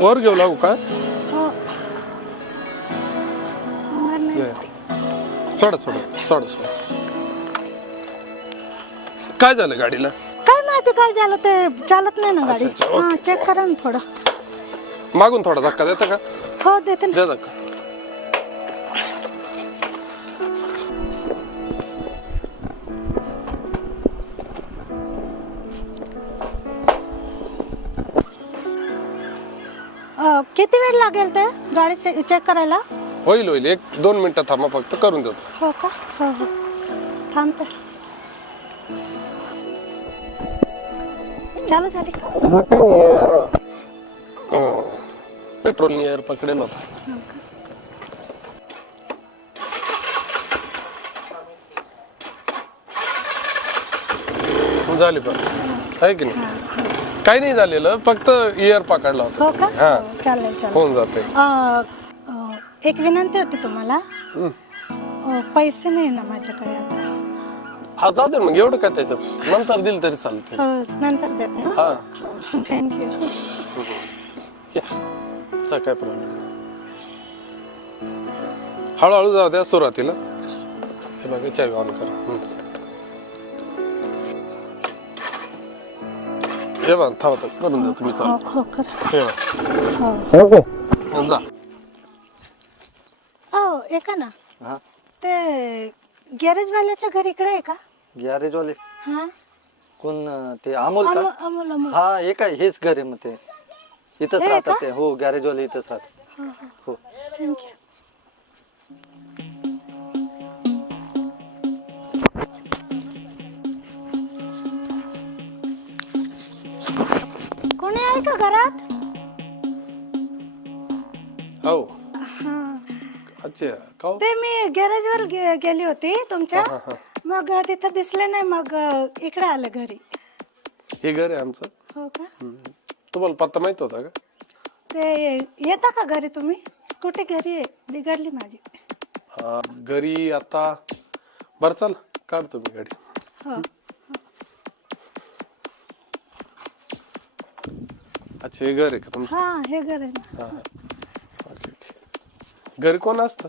वर घेऊ लागू का? हो सोडा सोडा सोडा सोडा. काय झालं गाडीला? काय माहिती काय झालं ते चालत नाही ना गाडी. अच्छा, ओके. हा चेक करा ना थोडं. मागून थोडा धक्का देता का? हो देते ना. दे धक्का. किती वेळ लागेल ते गाडी चेक करायला? होईल होईल 1-2 मिनिटं थांबा फक्त करून देतो. हो का? हो हो थांबते. चालू झाली का? पेट्रोल एअर पकडेल होता. झाली बस आहे की नाही? काही नाही झालेलं फक्त एअर पकडला होता. हो का? हा चालेल चालेल. होऊन जाते. एक विनंती होती तुम्हाला. पैसे नाही ना माझ्याकडे आता. हा जाऊ दे मग एवढं काय त्याच्यात नंतर दिल तरी चालते. नंतर देते. हा थँक्यू. या काय प्रॉब्लेम. हळूहळू जाऊ द्या सुरुवातीला. हे बघा चावी ऑन करा. हे बघ थांबा करून द्या तुम्ही. चालू हो करा. हे हो बघ जा. ऐका ना हा ते गॅरेज वाल्याच्या घरी इकडे आहे का? गॅरेज वाले हा कोण ते अमोल का? अमोल अमोल. हा हे काय हेच घर आहे मग ते इथंच हे राहतात का? ते. हो गॅरेज वाले इथंच राहतात. हो थँक्यू. कोणी आहे का घरात? हो हा अच्छा का हो? ते मी गॅरेज वर गेली होती तुमच्या. मग तिथं दिसले नाही मग इकडे आले घरी. हे घर आहे आमचं. हो का? तुम्हाला पत्ता माहित होता का? ते येता का घरी तुम्ही? स्कूटी घरी आहे बिघडली माझी. घरी आता बरं चाल काढतो मी गाडी. हो अच्छा हे घर आहे का तुमचं? हा हे घर आहे ना. हा ओके ओके. घरी कोण असतं?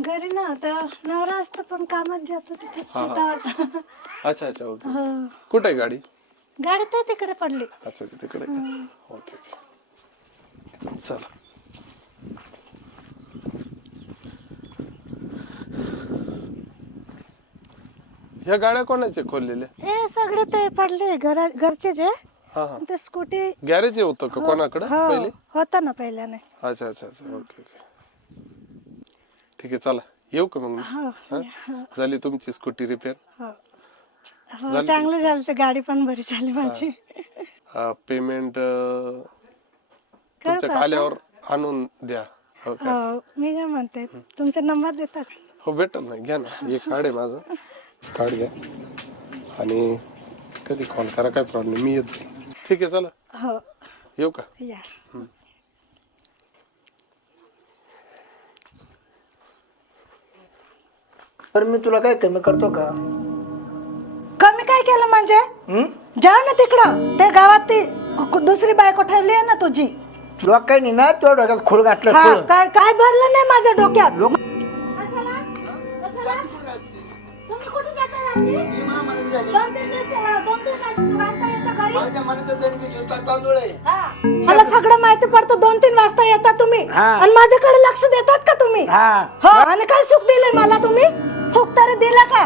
घरी ना आता नवरा असतं पण कामात जातो तिथे शेतावर. अच्छा अच्छा ओके. कुठे आहे गाडी? गाडी तर तिकडे पडली. अच्छा अच्छा तिकडे ओके ओके चला. ह्या गाड्या कोणाचे खोललेल्या? हे सगळे ते पडले घरचे जे. हा हा ते स्कूटी गॅरेज होतं का कोणाकडे पहिले? होता ना पहिल्याने. अच्छा अच्छा अच्छा ओके ओके ठीक आहे चला येऊ का मग? हो झाली तुमची स्कूटी रिपेअर? हो हो चांगलं झालं. ते गाडी पण बरी झाली माझी. पेमेंट तुमच्या आल्यावर आणून द्या. हो मी काय म्हणते तुमचा नंबर देता का? हो भेटल ना घ्या ना. हे कार्ड आहे माझं. कार्ड घ्या आणि कधी कॉल करा काय प्रॉब्लेम मी येतो. ठीक आहे चला हो येऊ का? या. तर मी तुला काय कमी करतो का? कमी काय केलं म्हणजे? जाऊ ना तिकडं. त्या गावात ती दुसरी बायको ठेवली आहे ना तुझी. लोकांनी ना तुझ्या डोक्यात खूळ घातलं. हा काय काय भरलं नाही माझ्या डोक्यात. तुम्ही कुठे जाता रात्री? 2-3 वाजता येता घरी? मला सगळं माहिती पडतं. 2-3 वाजता येता तुम्ही आणि माझ्याकडे लक्ष देतात का तुम्ही? हो आणि काय सुख दिलंय मला तुम्ही? सुख तरी दिला का?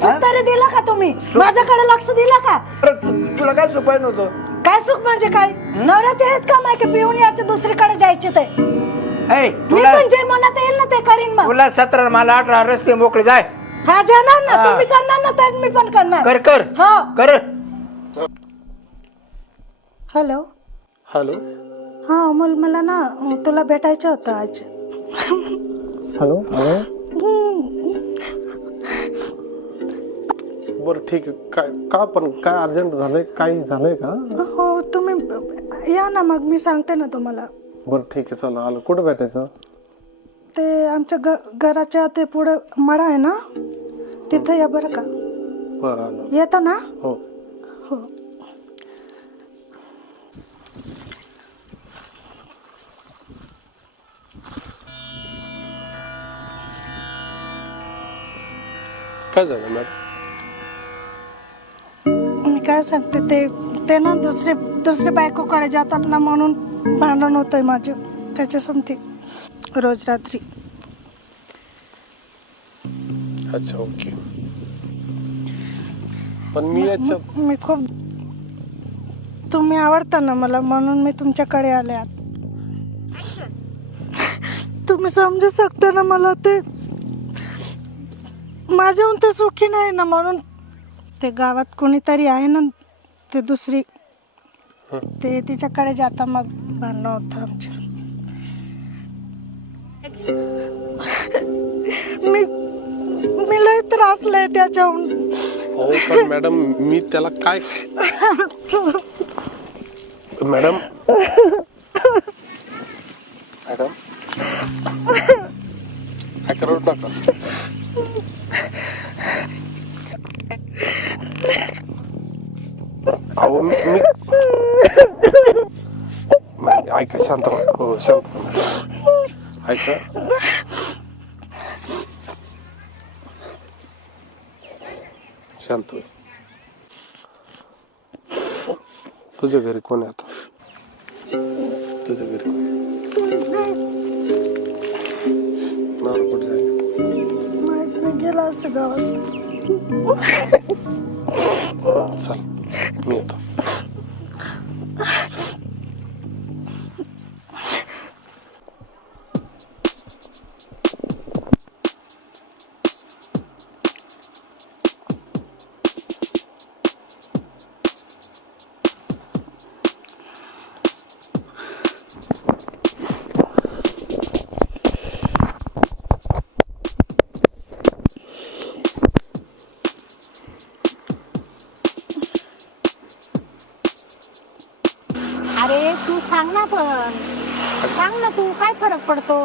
सुख तरी दिला का तुम्ही? माझ्याकडे लक्ष दिला का? तुला काय सुपाय नव्हतं? काय सुख म्हणजे काय? नवऱ्याचे हेच काम आहे की पिऊन याचे दुसरीकडे जायचे ते. मी पण जे मनात येईल ना ते करीन. मग तुला 17 मला 18 रस्ते मोकळे जाय. हा जाणार ना. तुम्ही करणार ना तर मी पण करणार. कर कर हो कर. हॅलो हॅलो हा अमोल मला ना तुला भेटायचं होतं आज. हॅलो बरं ठीक आहे. काय का पण काय अर्जंट झालंय? काही झालंय का? हो तुम्ही या ना मग मी सांगते ना तुम्हाला. बरं ठीक आहे चला आलो. कुठं भेटायचं? ते आमच्या घराच्या ते पुढे मळा आहे ना तिथे या बरं का. बरं आलो. येता ना? हो हो काय झालं मॅडम? मी काय सांगते ते ना दुसरे बायकोकडे जातात ना म्हणून भांडण होतंय माझं त्याच्यासमती रोज रात्री. अच्छा ओके. पण मी याच्यात मी खूप तुम्ही आवडता ना मला म्हणून मी तुमच्याकडे आले आत. तुम्ही समजू शकता ना मला ते माझ्याहून ते सुखी नाही ना म्हणून ते गावात कोणीतरी आहे ना ते दुसरी ते तिच्याकडे जाता मग भांडणं होतं आमच्या. मी लय त्रासलंय त्याच्याहून. हो पण मॅडम मी त्याला काय मॅडम काय करू नका. अहो मी ऐका शांत व्हा. हो शांत व्हा. ऐका शांत हो. तुझ्या घरी कोण आहे आता? तुझ्या घरी कोण? नवरा कुठे जाईल? गेला असं गावात. चल मी येतो. अरे तू सांग ना, पण सांग ना तू, काय फरक पडतो,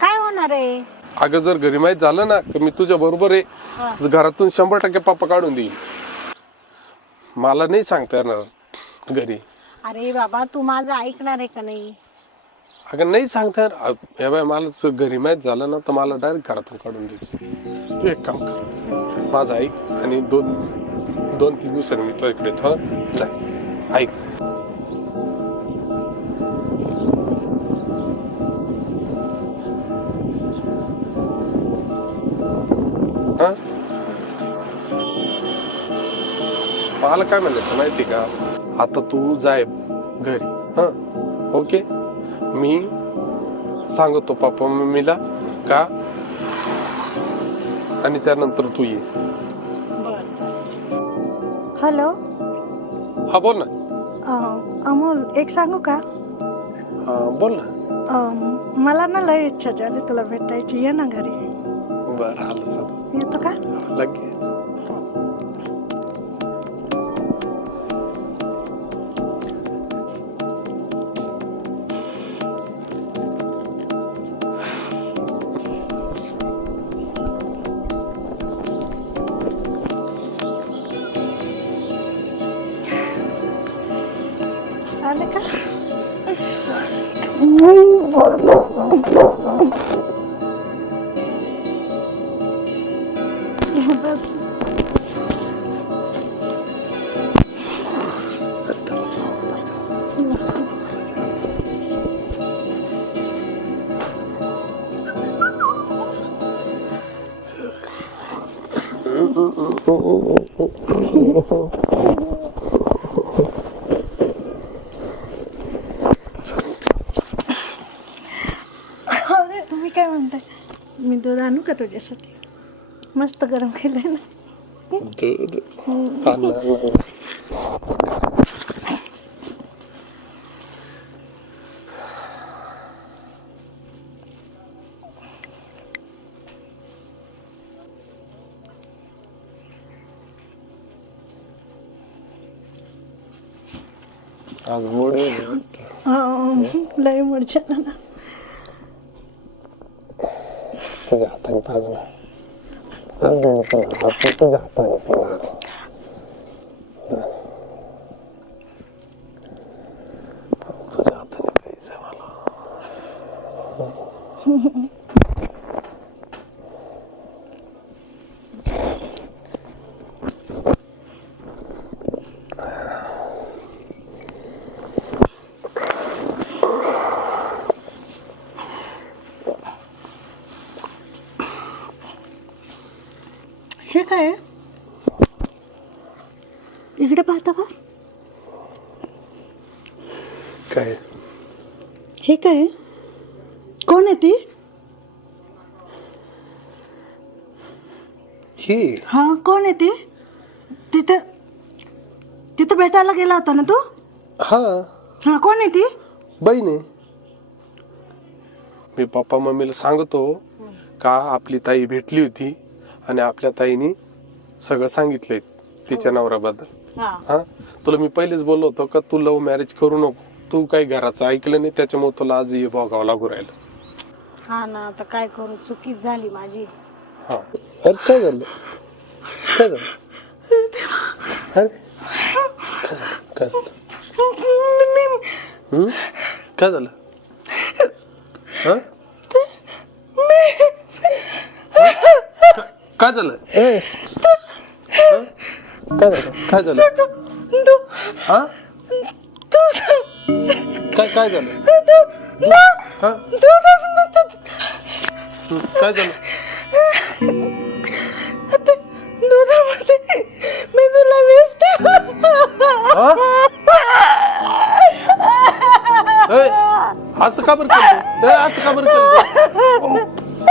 काय होणार आहे? अगं जर घरी माहित झालं ना की मी तुझ्या बरोबर आहे तर घरातून 100% पप्पा काढून देईल. मला नाही सांगता येणार घरी. अरे बाबा तू माझं ऐकणार आहे का नाही? अगं नाही सांगता येणार. हे बाय मला जर घरी माहित झालं ना तर मला डायरेक्ट घरातून काढून देते. तू एक काम कर, माझं ऐक आणि दोन 3 दिवसांनी मी तो इकडे येतो. जाय ऐक. मला काय म्हणायचं माहिती का, आता तू जाय घरी. हा ओके. मी सांगतो पप्पा मम्मीला का, आणि त्यानंतर तू ये. हॅलो. हा बोल ना. अमोल एक सांगू का? हा बोल ना. मला ना लय इच्छा झाली तुला भेटायची. ये ना घरी. बरं आलं चल. येतो का? लगेच. आले का? बस. अरे तुम्ही काय म्हणताय? मी दूध आणू का तुझ्यासाठी? मस्त गरम केलंय ना. दूध आज मूड लय मजा ना. तुझ्या हाताने पाज ना. तुझ्या हाताने पिणार. तुझ्या हाताने प्यायचं मला. हे काय आहे? इकडे पाहता का? काय हे काय आहे? कोण आहे ती? ही हा कोण आहे ती? तिथे तिथे भेटायला गेला होता ना तू? हा हा कोण आहे ती? बहीण आहे. मी पप्पा मम्मीला सांगतो का आपली ताई भेटली होती आणि आपल्या ताईनी सगळं सांगितलंय तिच्या नवऱ्याबद्दल. हा तुला मी पहिलेच बोललो होतो का तू लव्ह मॅरेज करू नको. तू काही घराचं ऐकलं नाही त्याच्यामुळे तुला आज हे भोगावं लागू राहिलं. हा ना आता काय करू, चुकीच झाली माझी. हा अरे काय झालं काय झालं अरे काय झालं काय झालं हा? काय झालं ए हा? काय झालं काय झालं हा काय झालं हा काय झालं दुधामध्ये मी तुला असं का बरं केलं असं का बरं केलं